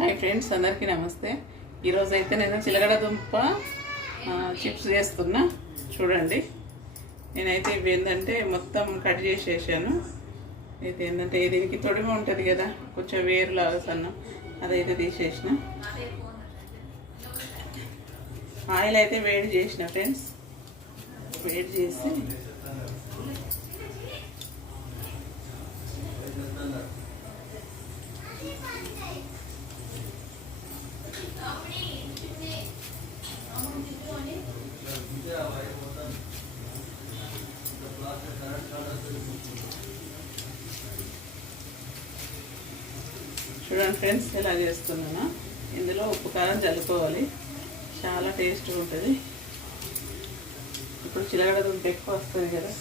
Hi friends, అందరికీ నమస్తే. ఈరోజు అయితే నేను చిలగడ దుంప చిప్స్ చేస్తున్నా. చూడండి, నేనైతే ఇవి ఏంటంటే మొత్తం కట్ చేసేసాను. అయితే ఏంటంటే దీనికి తొడిమ ఉంటుంది కదా, కొంచెం వేరులాగా సన్నం, అదైతే తీసేసిన. ఆయిల్ అయితే వేడి చేసిన ఫ్రెండ్స్. వేడి చేసి చూడండి ఫ్రెండ్స్, ఎలా చేస్తున్నాను. ఇందులో ఉప్పు కారం చల్లుకోవాలి, చాలా టేస్ట్గా ఉంటుంది. ఇప్పుడు చిలగడ దుంప ఎక్కువ వస్తుంది కదా,